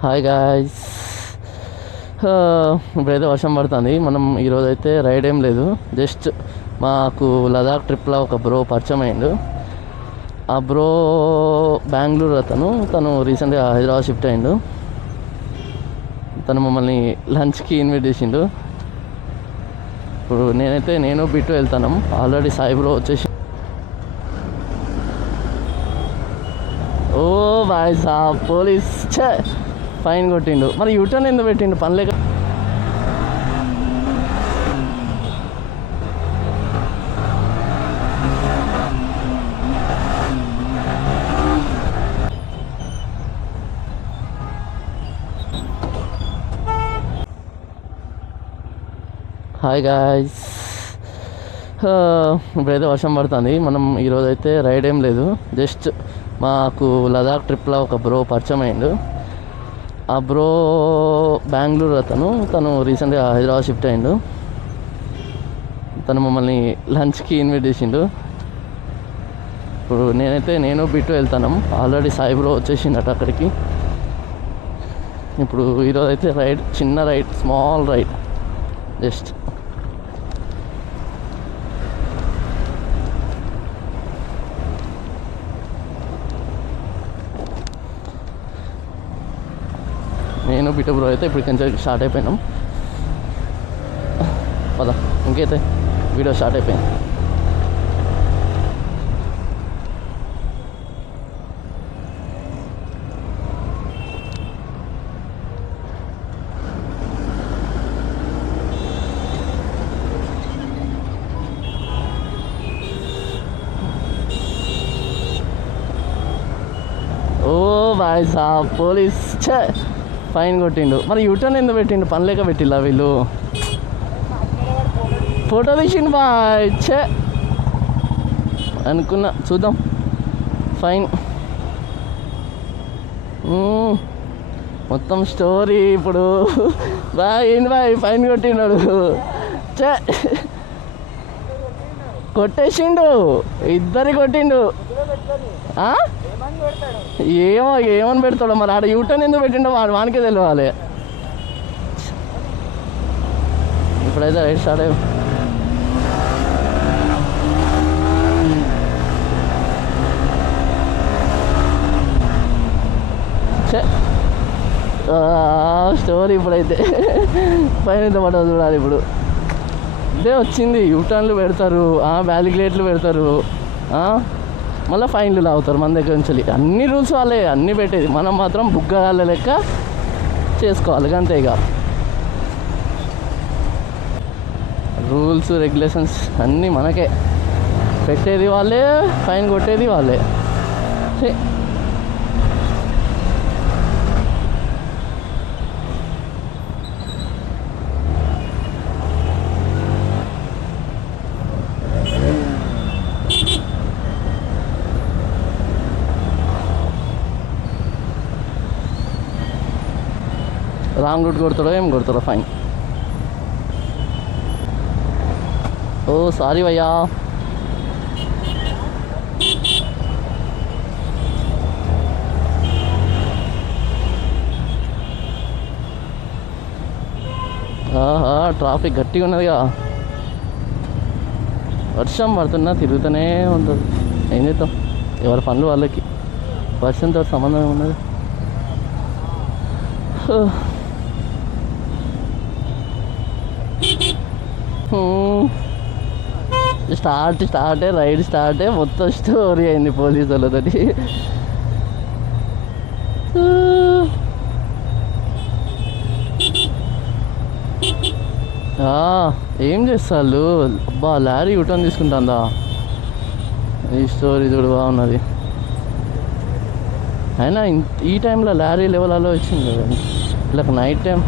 Hi guys. ఇప్పుడైతే వర్షం పడుతుంది. మనం ఈరోజు అయితే రైడ్ ఏం లేదు, జస్ట్ మాకు లదాఖ్ ట్రిప్లో ఒక బ్రో పరిచయం అయ్యిండు. ఆ బ్రో బెంగళూరు తను రీసెంట్గా హైదరాబాద్ షిఫ్ట్ అయ్యిండు. తను మమ్మల్ని లంచ్కి ఇన్వైట్ చేసిండు. ఇప్పుడు నేను బిట్టు వెళ్తాను. ఆల్రెడీ సాయి బ్రో వచ్చేసి ఓ బాయ్ సాబ్ పోలీస్ ఫైన్ కొట్టిండు. మరి యూటర్న్ ఎందుకు పెట్టిండు పనిలేక? Hi guys. ఇప్పుడైతే వర్షం పడుతుంది. మనం ఈరోజు అయితే రైడ్ ఏం లేదు, జస్ట్ మాకు లదాఖ్ ట్రిప్లో ఒక బ్రో పరిచయం అయ్యిండు. ఆ బ్రో బెంగళూరు తను రీసెంట్గా హైదరాబాద్ షిఫ్ట్ అయ్యిండు. తను మమ్మల్ని లంచ్కి ఇన్వైట్ చేసిండు. ఇప్పుడు నేను బిట్టు వెళ్తాను. ఆల్రెడీ సాయి బ్రో వచ్చేసిండట అక్కడికి. ఇప్పుడు ఈరోజు అయితే చిన్న రైడ్, స్మాల్ రైడ్ జస్ట్. నేను బిట్టు బ్రో అయితే ఇప్పుడు కొంచెం స్టార్ట్ అయిపోయినాం. పద ఇంకైతే వీడియో స్టార్ట్ అయిపోయింది. ఓ బాయ్ సాబ్ పోలీస్ ఫైన్ కొట్టిండు. మరి యూటర్న్ ఎందుకు పెట్టిండు? పనిలేక పెట్టిల్లా వీళ్ళు? ఫోటో తీసిండు బాయ్ అనుకున్నా. చూద్దాం. ఫైన్ మొత్తం స్టోరీ ఇప్పుడు. బాయ్ ఏంటి బాయ్ ఫైన్ కొట్టినాడు? కొట్టేసిండు, ఇద్దరి కొట్టిండు. ఏమని పెడతాడు మరి? ఆడ యూటర్న్ ఎందుకు పెట్టిండో వానికే తెలియాలి. ఇప్పుడైతే రైట్ స్టార్ట్ అయ్యి స్టోరీ ఇప్పుడైతే పైన పడవ చూడాలి. ఇప్పుడు ఇదే వచ్చింది. యూటర్న్లు పెడతారు, బ్యారికేడ్లు పెడతారు, మళ్ళీ ఫైన్లు లాగుతారు మన దగ్గర నుంచి. అన్ని రూల్స్ వాళ్ళే అన్నీ పెట్టేది, మనం మాత్రం బుగ్గగాళ్ళ లెక్క చేసుకోవాలి అంతే. ఇక రూల్స్ రెగ్యులేషన్స్ అన్నీ మనకే, పెట్టేది వాళ్ళే, ఫైన్ కొట్టేది వాళ్ళే. రాంగ్ రూట్ కొడతాడో ఏం కొడతాడో ఫైన్. ఓ సారీ భయ్యా. ట్రాఫిక్ గట్టిగా ఉన్నదిగా. వర్షం పడుతున్నా తిరుగుతూనే ఉంటుంది. ఏం చేద్దాం, ఎవరి పనులు వాళ్ళకి. వర్షంతో సంబంధం ఉన్నది. స్టార్టే రైడ్ స్టార్టే మొత్తం స్టోరీ అయింది పోలీసు వాళ్ళతోటి. ఏం చేస్తారు అబ్బా? లారీ యూటర్న్ తీసుకుంటుందా? ఈ స్టోరీ చూడు బాగున్నది. అయినా ఈ టైంలో లారీ లెవెల్ అలా వచ్చింది కదా, ఇలా నైట్ టైం.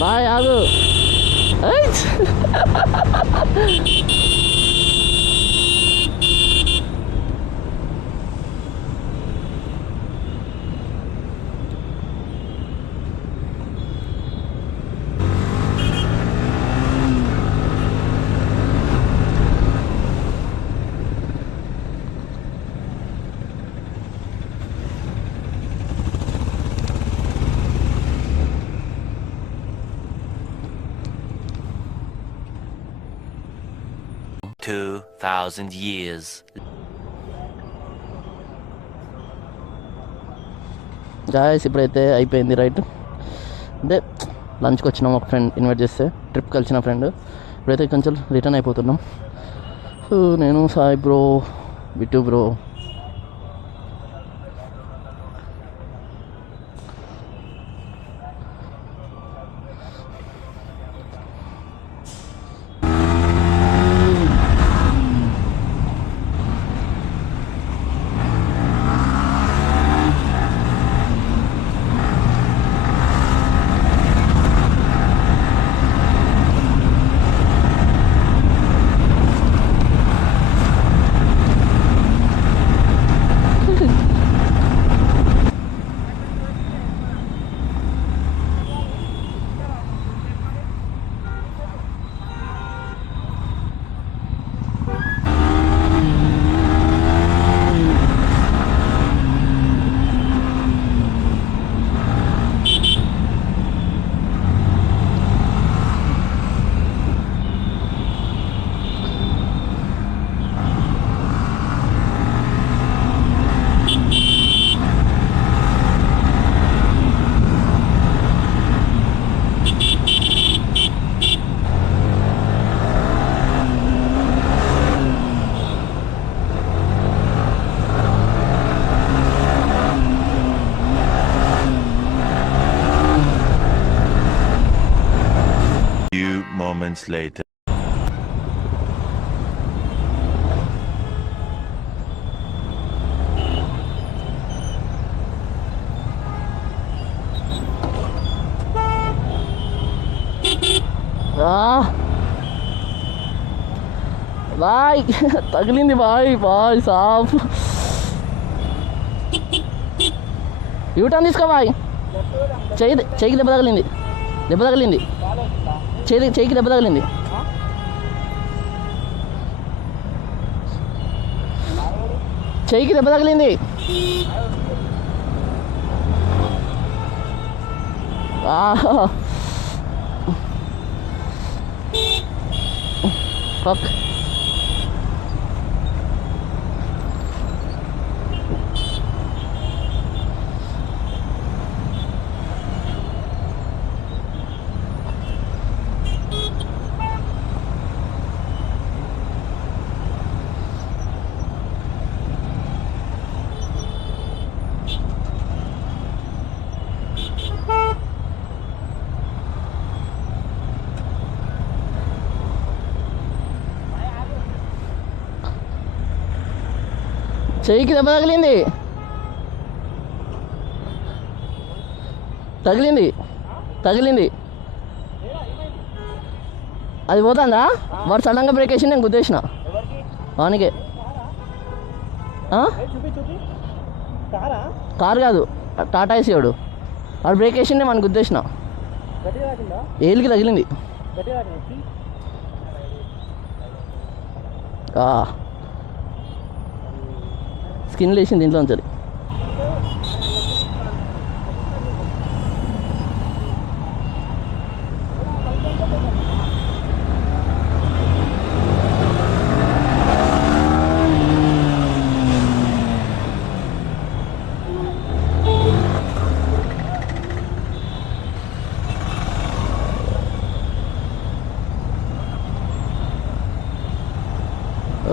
బాయ్ ఆగు. ఐచ్. $2,000 years. గాయస్ ఇప్పుడైతే అయిపోయింది రైట్. అంటే లంచ్కి వచ్చినాం, ఒక ఫ్రెండ్ ఇన్వైట్ చేస్తే ట్రిప్ కలిసిన ఫ్రెండ్. ఇప్పుడైతే కొంచెం రిటర్న్ అయిపోతున్నాం. సో నేను Sai bro, Bittu bro. Moments later. బాయ్ తగిలింది బాయ్. బాయ్ సాఫ్. యూటర్న్ తీసుకో బాయ్. చెయ్యికి దెబ్బ తగిలింది. చెయ్యికి దెబ్బ తగిలింది. చెయ్యికి దెబ్బ తగిలింది. ఫక్. చెయ్యికి దెబ్బ తగిలింది. అది పోతుందా? వాడు సడన్గా బ్రేక్ వేసి నేను గుద్దేసిన వానికే. కారు కాదు, టాటా ఏసీ వాడు. వాడు బ్రేక్ వేసి నేను వాడిని గుద్దేసిన. ఏలికి తగిలింది. స్కిన్ లేచింది దీంట్లో నుంచి.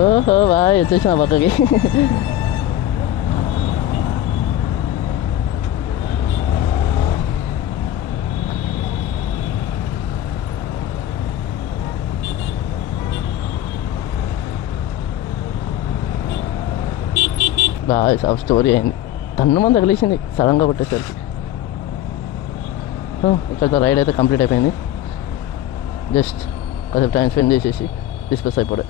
ఓహో బాయ్ వచ్చేసిన పక్కకి. బాయ్ సాఫ్ స్టోరీ అయింది. తన్ను మంది తగిలేసింది సడన్గా కొట్టేసరికి. ఇక్కడితో రైడ్ అయితే కంప్లీట్ అయిపోయింది. జస్ట్ కాసేపు టైం స్పెండ్ చేసేసి డిస్కస్ అయిపోయాయి.